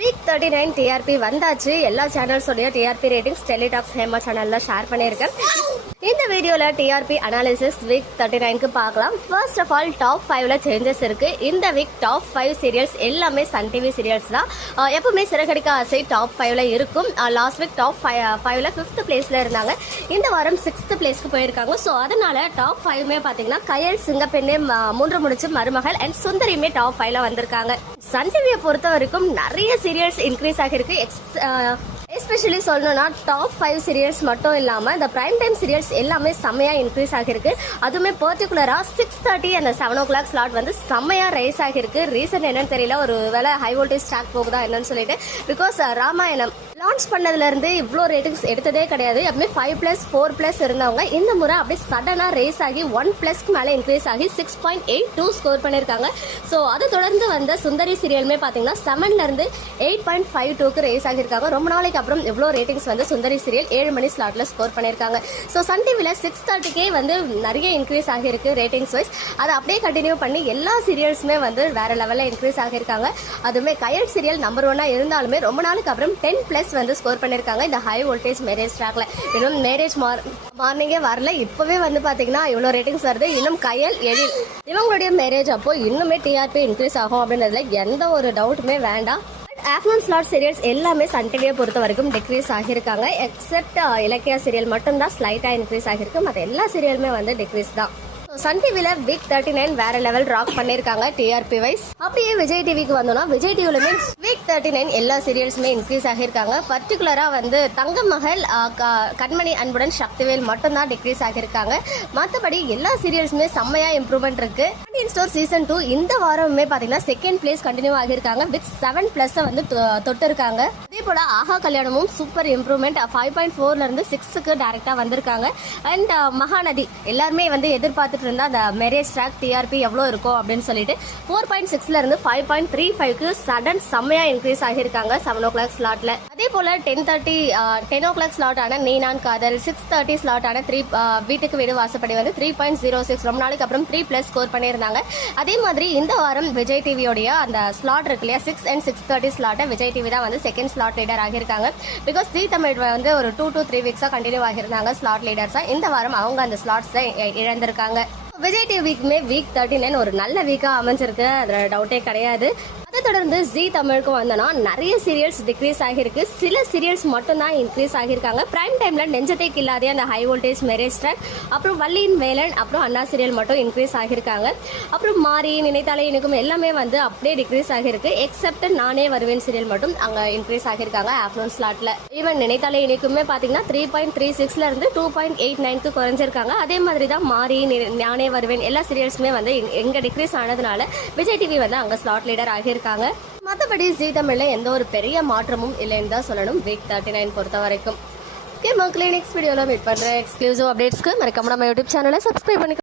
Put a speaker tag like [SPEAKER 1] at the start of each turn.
[SPEAKER 1] Week thirty nine TRP வந்தாச்சு. எல்லா சேனல்ஸோடைய டிஆர்பி ரேட்டிங்ஸ் டெலிடாக்ஸ் ஹேமா சேனல்ல ஷேர் பண்ணியிருக்கேன். இந்த வீடியோல டிஆர்பி அனாலிசிஸ் வீக் தேர்ட்டி நைனுக்கு பார்க்கலாம். ஃபர்ஸ்ட் ஆஃப் ஆல் டாப் ஃபைவ்ல சேஞ்சஸ் இருக்கு. இந்த வீக் டாப் ஃபைவ் சீரியல்ஸ் எல்லாமே சன் டிவி சீரியல்ஸ் தான். எப்பவுமே சிறகடிக்க ஆசை டாப் ஃபைவ்ல இருக்கும். லாஸ்ட் வீக் டாப் ஃபைவ் ஃபைவ்ல ஃபிஃப்த் பிளேஸ்ல இருந்தாங்க. இந்த வாரம் சிக்ஸ்த் பிளேஸ்க்கு போயிருக்காங்க. ஸோ அதனால டாப் ஃபைவ்மே பார்த்தீங்கன்னா கயல் சிங்கப்பெண்ணே மூன்று முடிச்சு மருமகள் அண்ட் சுந்தரியுமே டாப் ஃபைவ்ல வந்திருக்காங்க. சன் டிவியை பொறுத்த வரைக்கும் நிறைய சீரியல்ஸ் இன்க்ரீஸ் ஆகிருக்கு எக்ஸ் எஸ்பெஷலி சொல்லணும்னா டாப் ஃபைவ் சீரியல்ஸ் மட்டும் இல்லாமல் இந்த ப்ரைம் டைம் சீரியல்ஸ் எல்லாமே செம்மையாக இன்க்ரீஸ் ஆகிருக்கு அதுவுமே பர்டிகுலராக சிக்ஸ் தேர்ட்டி அந்த செவன் ஓ கிளாக் ஸ்லாட் வந்து செம்மையாக ரைஸ் ஆகிருக்கு ரீசன் என்னன்னு தெரியல. ஒரு வேலை ஹை வோல்டேஜ் ஸ்டாக் போகுதா என்னன்னு சொல்லிட்டு. பிகாஸ் uh, ராமாயணம் லான்ச் பண்ணதுலேருந்து இவ்வளோ ரேட்டிங்ஸ் எடுத்ததே கிடையாது. எப்பவுமே ஃபைவ் ப்ளஸ் ஃபோர் ப்ளஸ் இருந்தவங்க இந்த முறை அப்படியே சடனாக ரேஸ் ஆகி ஒன் ப்ளஸ்க்கு மேலே இன்க்ரீஸ் ஆகி six point eight two score பண்ணியிருக்காங்க ஸோ அதை தொடர்ந்து வந்த சுந்தரி சீரியலுமே பார்த்தீங்கன்னா செவன்லேருந்து எயிட் பாயிண்ட் ஃபைவ் டூக்கு ரேஸ் ஆகியிருக்காங்க. ரொம்ப நாளைக்கு அப்புறம் இவ்வளோ ரேட்டிங்ஸ் வந்து சுந்தரி சீரியல் ஏழு மணி ஸ்லாட்டில் ஸ்கோர் பண்ணியிருக்காங்க ஸோ சன் டிவியில் சிக்ஸ் தேர்ட்டிக்கே வந்து நிறைய இன்க்ரீஸ் ஆகியிருக்கு ரேட்டிங்ஸ் வைஸ் அதை அப்படியே கண்டினியூ பண்ணி எல்லா சீரியல்ஸுமே வந்து வேறு லெவலில் இன்க்ரீஸ் ஆகியிருக்காங்க. அதுவுமே கயல் சீரியல் நம்பர் ஒன்னாக இருந்தாலுமே ரொம்ப நாளுக்கு அப்புறம் டென் ப்ளஸ் வந்து ஸ்கோர் பண்ணியிருக்காங்க இந்த ஹை வோல்டேஜ் மேரேஜ் ட்ராக்ல இன்னும் மேரேஜ் மார் மார்னிங்கே வரல. இப்போவே வந்து பார்த்தீங்கன்னா இவ்வளோ ரேட்டிங்ஸ் வருது. இன்னும் கையல் எழில். இவங்களுடைய மேரேஜ் அப்போ இன்னுமே டிஆர்பி இன்க்ரீஸ் ஆகும் அப்படின்றதுல எந்த ஒரு டவுட்டுமே வேண்டாம். ஆஃப்டர்நூன் ஸ்லாட் சீரியல்ஸ் எல்லாமே சன் டிவியை பொறுத்த வரைக்கும் டிக்ரீஸ் ஆகியிருக்காங்க. எக்ஸப்ட் இலக்கியா சீரியல் மட்டும்தான் ஸ்லைட்டாக இன்க்ரீஸ் ஆகியிருக்கு. மற்ற எல்லா சீரியலுமே வந்து டிக்ரீஸ் தான். சன் டிவியில் விக் தேர்ட்டி நைன் வேற லெவல் ராக் பண்ணியிருக்காங்க டிஆர்பி வைஸ் அப்படியே விஜய் டிவிக்கு வந்தோம்னா விஜய் டிவிலுமே வீக் தேர்ட்டி நைன் எல்லா சீரியல்ஸுமே இன்க்ரீஸ் ஆகியிருக்காங்க. பர்டிகுலரா வந்து தங்க மகள் க- கண்மணி அன்புடன் சக்திவேல் மட்டும்தான் டிக்ரீஸ் ஆகியிருக்காங்க. மற்றபடி எல்லா சீரியல்ஸுமே செம்மையாக இம்ப்ரூவ்மெண்ட் இருக்கு. இந்தியன் ஸ்டோர் சீசன் டூ இந்த வாரமுமே பார்த்தீங்கன்னா செகண்ட் பிளேஸ் கண்டினியூ ஆகியிருக்காங்க. வித் செவன் ப்ளஸ்ஸை வந்து தொ- தொட்டிருக்காங்க. அதே போல ஆஹா கல்யாணமும் சூப்பர் இம்ப்ரூவ்மெண்ட் ஃபைவ் பாயிண்ட் ஃபோர்ல இருந்து சிக்ஸுக்கு டேரெக்டாக வந்திருக்காங்க. அண்ட் மகாநதி எல்லாருமே வந்து எதிர்பார்த்துட்டு இருந்தா அந்த மேரேஜ் ட்ராக் டிஆர்பி எவ்வளோ இருக்கும் அப்படின்னு சொல்லிட்டு ஃபோர் பாயிண்ட் சிக்ஸ்ல இருந்து ஃபைவ் பாயிண்ட் த்ரீ ஃபைவ்க்கு சடன் செம்மையா இன்க்ரீஸ் ஆகியிருக்காங்க செவன் ஓ கிளாக் ஸ்லாட்ல அதே போல ten thirty ten o'clock slot ஆன Nee Naan Kaadhal six thirty slot ஆன த்ரீ uh, வீட்டுக்கு வீடு வாசப்படி வந்து த்ரீ பாயிண்ட் ஜீரோ சிக்ஸ் ரொம்ப நாளைக்கு அப்புறம் த்ரீ பிளஸ் ஸ்கோர் பண்ணியிருந்தாங்க. அதே மாதிரி இந்த வாரம் விஜய் டிவியோடைய அந்த ஸ்லாட் இருக்கு இல்லையா? சிக்ஸ் அண்ட் சிக்ஸ் தேர்ட்டி ஸ்லாட்டை விஜய் டிவி தான் வந்து செகண்ட் ஸ்லாட் லீடர் ஆகியிருக்காங்க. பிகாஸ் த்ரீ தமிழ் வந்து ஒரு டூ டூ த்ரீ வீக்ஸாக கண்டினியூ ஆகியிருந்தாங்க ஸ்லாட் லீடர்ஸாக இந்த வாரம் அவங்க அந்த ஸ்லாட்ஸை இழந்திருக்காங்க. விஜய் டிவிக்குமே வீக் தேர்ட்டி நைன் ஒரு நல்ல வீக்காக அமைஞ்சிருக்கு. அதில் டவுட்டே கிடையாது. தொடர்ந்து ஜி தமிழுக்கு வந்தனா நிறைய சீரியல்ஸ் டிக்ரீஸ் ஆகியிருக்கு. சில சீரியல்ஸ் மட்டும்தான் இன்க்ரீஸ் ஆகியிருக்காங்க. பிரைம் டைமில் நெஞ்சத்தை கில்லாதே அந்த ஹை வோல்டேஜ் மேரேஜ் ட்ராக் அப்புறம் வள்ளியின் வேலன் அப்புறம் அண்ணா சீரியல் மட்டும் இன்க்ரீஸ் ஆகியிருக்காங்க. அப்புறம் மாறி நினைத்தாலே எனக்கும் எல்லாமே வந்து அப்படியே டிக்ரீஸ் ஆகியிருக்கு. எக்ஸப்ட் நானே வருவேன் சீரியல் மட்டும் அங்கே இன்க்ரீஸ் ஆகியிருக்காங்க ஆஃப்டர்நூன் ஸ்லாட்டில் ஈவன் நினைத்தாலே இனிக்குமே பார்த்தீங்கன்னா த்ரீ பாயிண்ட் த்ரீ சிக்ஸ்ல இருந்து டூ பாயிண்ட் எயிட் நைன்க்கு குறைஞ்சிருக்காங்க. அதே மாதிரி தான் மாறி நானே வருவேன் எல்லா சீரியல்ஸுமே வந்து எங்கே டிக்ரீஸ் ஆனதுனால விஜய் டிவி வந்து அங்கே ஸ்லாட் லீடர் ஆகியிருக்காங்க. மற்றபடி ஜி தமிழ்ல எந்த ஒரு பெரிய மாற்றமும் இல்லைன்னு தான் சொல்லணும் வீக் தேர்ட்டி நைன் பொறுத்த வரைக்கும் ஓகே மக்களே நெக்ஸ்ட் வீடியோவில் மீட் பண்ணுறேன் எக்ஸ்க்ளூசிவ் அப்டேட்ஸ்க்கு மறக்காம நம்ம யூடியூப் சேனலை சப்ஸ்கிரைப் பண்ணிக்கோ